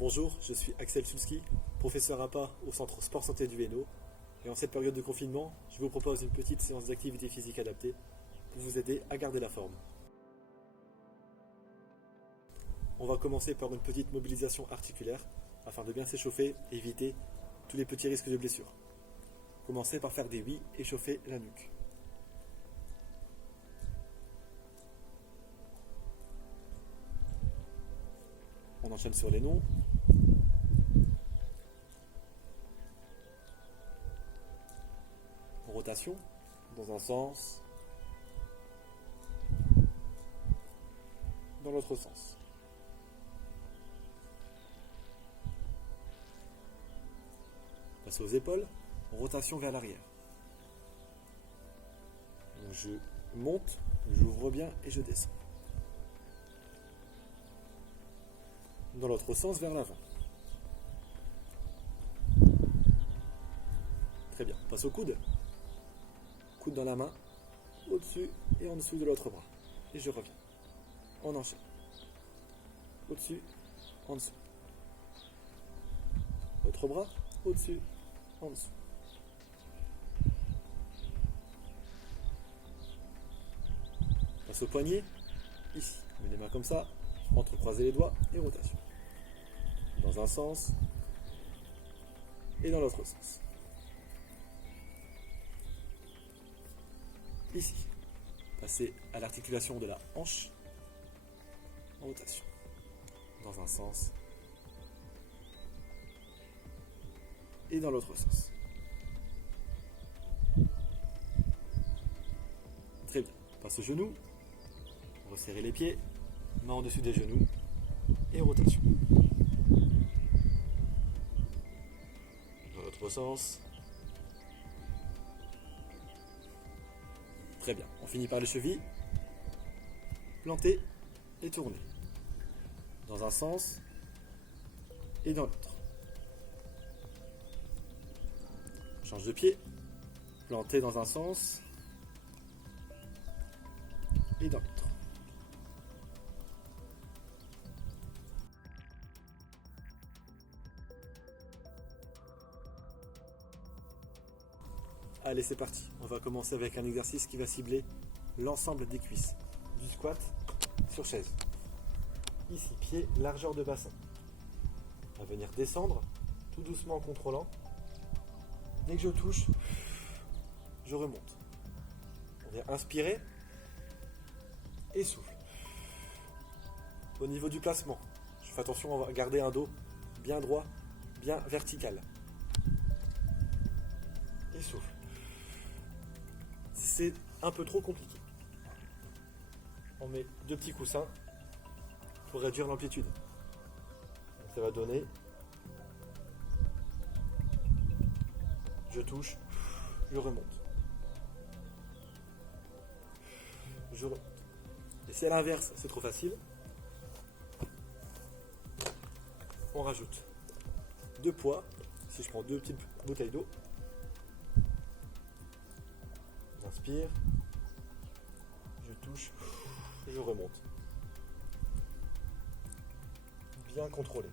Bonjour, je suis Axel Sulski, professeur APA au Centre Sport Santé du Hainaut. Et en cette période de confinement, je vous propose une petite séance d'activité physique adaptée pour vous aider à garder la forme. On va commencer par une petite mobilisation articulaire afin de bien s'échauffer et éviter tous les petits risques de blessure. Commencez par faire des oui et chauffer la nuque. On enchaîne sur les noms. Rotation, dans un sens, dans l'autre sens. Passe aux épaules, rotation vers l'arrière. Donc je monte, j'ouvre bien et je descends. Dans l'autre sens, vers l'avant. Très bien. Passe au coude. Coude dans la main, au-dessus et en dessous de l'autre bras. Et je reviens. On enchaîne. Au-dessus, en dessous. L'autre bras, au-dessus, en dessous. Passe au poignet, ici. Mets les mains comme ça, entrecroisez les doigts et rotation. Dans un sens et dans l'autre sens. Ici, passez à l'articulation de la hanche en rotation. Dans un sens et dans l'autre sens. Très bien. Passe au genou, resserrez les pieds, main en-dessus des genoux et rotation. Dans l'autre sens. Très bien. On finit par les chevilles. Planter et tourner. Dans un sens et dans l'autre. Change de pied. Planter dans un sens et dans l'autre. Allez, c'est parti. On va commencer avec un exercice qui va cibler l'ensemble des cuisses. Du squat sur chaise. Ici, pied, largeur de bassin. On va venir descendre tout doucement en contrôlant. Dès que je touche, je remonte. On vient inspirer et souffle. Au niveau du placement, je fais attention à garder un dos bien droit, bien vertical. Et souffle. Si c'est un peu trop compliqué, on met 2 petits coussins pour réduire l'amplitude. Ça va donner. Je touche, je remonte. Je remonte. Et si à l'inverse c'est trop facile, on rajoute 2 poids. Si je prends 2 petites bouteilles d'eau, j'inspire, je touche et je remonte. Bien contrôlé.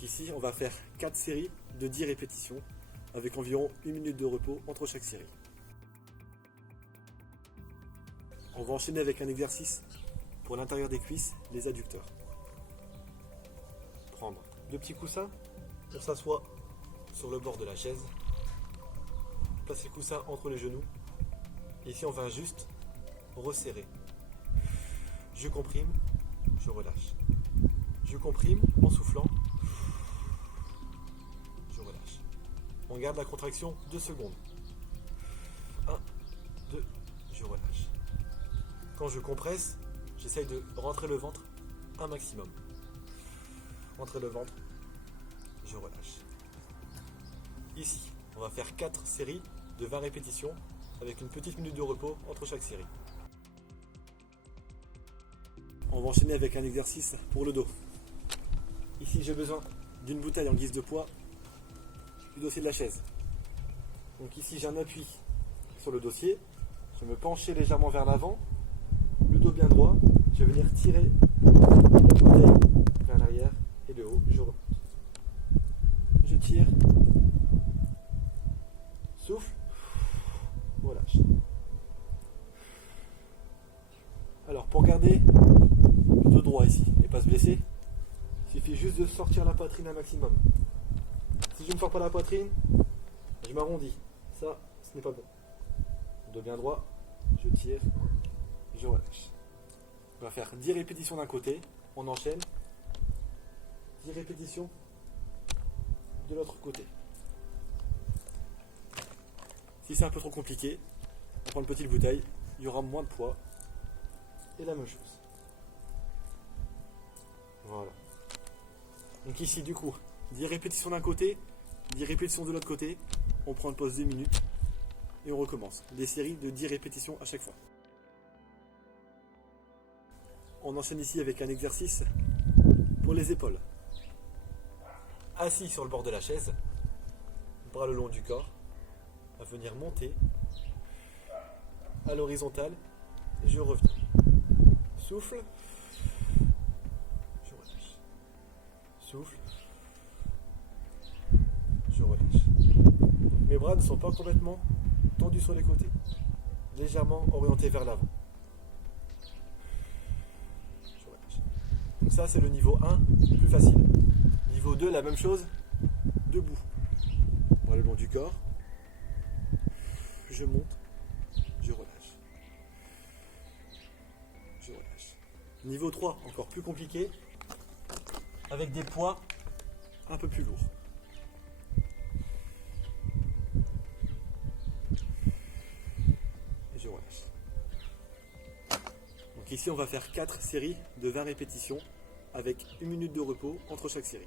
Ici, on va faire 4 séries de 10 répétitions avec environ 1 minute de repos entre chaque série. On va enchaîner avec un exercice pour l'intérieur des cuisses, les adducteurs. Prendre 2 petits coussins, on s'assoit sur le bord de la chaise. Placez le coussin entre les genoux. Ici, on va juste resserrer. Je comprime, je relâche. Je comprime en soufflant. Je relâche. On garde la contraction 2 secondes. 1, 2, je relâche. Quand je compresse, j'essaye de rentrer le ventre un maximum. Rentrer le ventre, je relâche. Ici, on va faire 4 séries de 20 répétitions avec une petite minute de repos entre chaque série. On va enchaîner avec un exercice pour le dos. Ici, j'ai besoin d'une bouteille en guise de poids du dossier de la chaise. Donc ici, j'ai un appui sur le dossier. Je vais me pencher légèrement vers l'avant, le dos bien droit. Je vais venir tirer orteil vers l'arrière et le haut, je remonte. Je tire. Souffle. Relâche. Alors pour garder le dos droit ici et pas se blesser, il suffit juste de sortir la poitrine un maximum. Si je ne sors pas la poitrine, je m'arrondis. Ça, ce n'est pas bon. Dos bien droit, je tire, je relâche. On va faire 10 répétitions d'un côté, on enchaîne. 10 répétitions de l'autre côté. Si c'est un peu trop compliqué, on prend une petite bouteille, il y aura moins de poids. Et la même chose. Voilà. Donc ici, du coup, 10 répétitions d'un côté, 10 répétitions de l'autre côté. On prend une pause de 2 minutes et on recommence. Des séries de 10 répétitions à chaque fois. On enchaîne ici avec un exercice pour les épaules. Assis sur le bord de la chaise, bras le long du corps, à venir monter à l'horizontale et je reviens. Souffle, je relâche. Souffle, je relâche. Donc mes bras ne sont pas complètement tendus sur les côtés, légèrement orientés vers l'avant. Je relâche. Donc ça c'est le niveau 1, plus facile. Niveau 2, la même chose, debout. Bras le long du corps, je monte, je relâche. Je relâche. Niveau 3, encore plus compliqué, avec des poids un peu plus lourds. Et je relâche. Donc ici, on va faire 4 séries de 20 répétitions avec 1 minute de repos entre chaque série.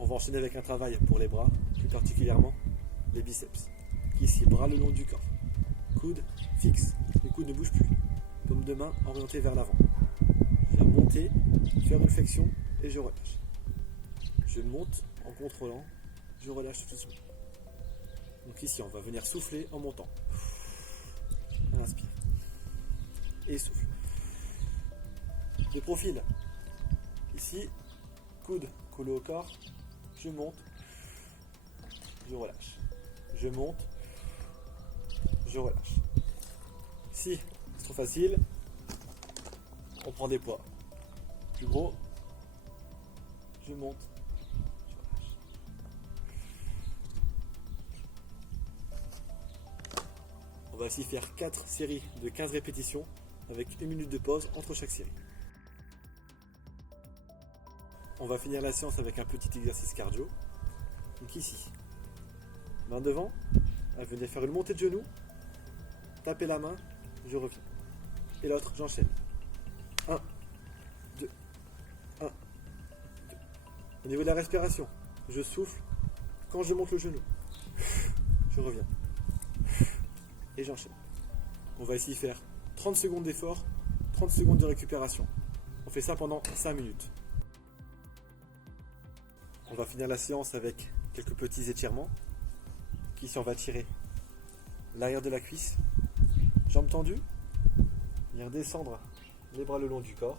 On va enchaîner avec un travail pour les bras, plus particulièrement les biceps. Ici, bras le long du corps. Coude fixe, les coudes ne bougent plus. Paume de main orientée vers l'avant. Je viens monter, faire une flexion et je relâche. Je monte en contrôlant, je relâche tout doucement. Donc ici, on va venir souffler en montant. On inspire. Et souffle. De profil. Ici, coude collé au corps. Je monte. Je relâche. Je monte. Je relâche. Si c'est trop facile, on prend des poids. Plus gros. Je monte. Je relâche. On va aussi faire 4 séries de 15 répétitions avec 1 minute de pause entre chaque série. On va finir la séance avec un petit exercice cardio. Donc ici, main devant, venez faire une montée de genoux, tapez la main, je reviens. Et l'autre, j'enchaîne. 1, 2, 1, 2. Au niveau de la respiration, je souffle quand je monte le genou. Je reviens. Et j'enchaîne. On va ici faire 30 secondes d'effort, 30 secondes de récupération. On fait ça pendant 5 minutes. On va finir la séance avec quelques petits étirements. Ici, on va tirer l'arrière de la cuisse, jambes tendues, venir descendre les bras le long du corps.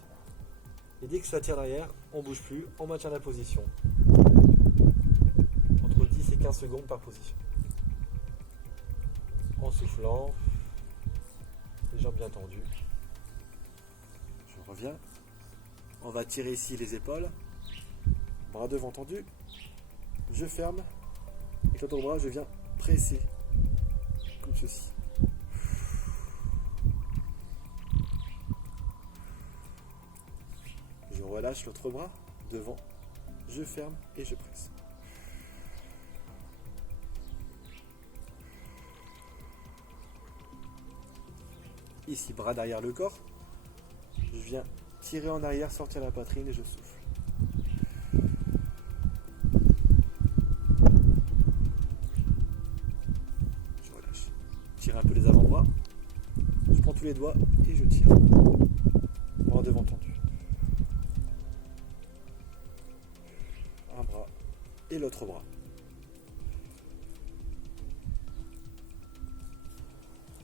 Et dès que ça tire l'arrière, on ne bouge plus, on maintient la position. Entre 10 et 15 secondes par position. En soufflant, les jambes bien tendues. Je reviens. On va tirer ici les épaules. Bras devant tendus, je ferme, et avec l'autre bras, je viens presser, comme ceci. Je relâche l'autre bras, devant, je ferme et je presse. Ici, bras derrière le corps, je viens tirer en arrière, sortir la poitrine et je souffle. Un peu les avant-bras, je prends tous les doigts et je tire. Bras devant tendu. Un bras et l'autre bras.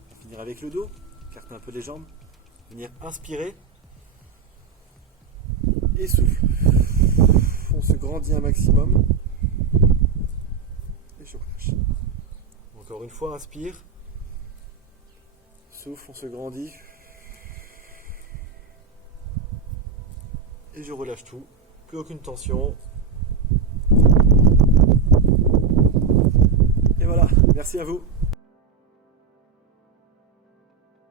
On va finir avec le dos, écarte un peu les jambes, Venir inspirer et souffle. On se grandit un maximum et je relâche. Encore une fois, inspire, souffle, on se grandit et je relâche tout, plus aucune tension. Et voilà, merci à vous.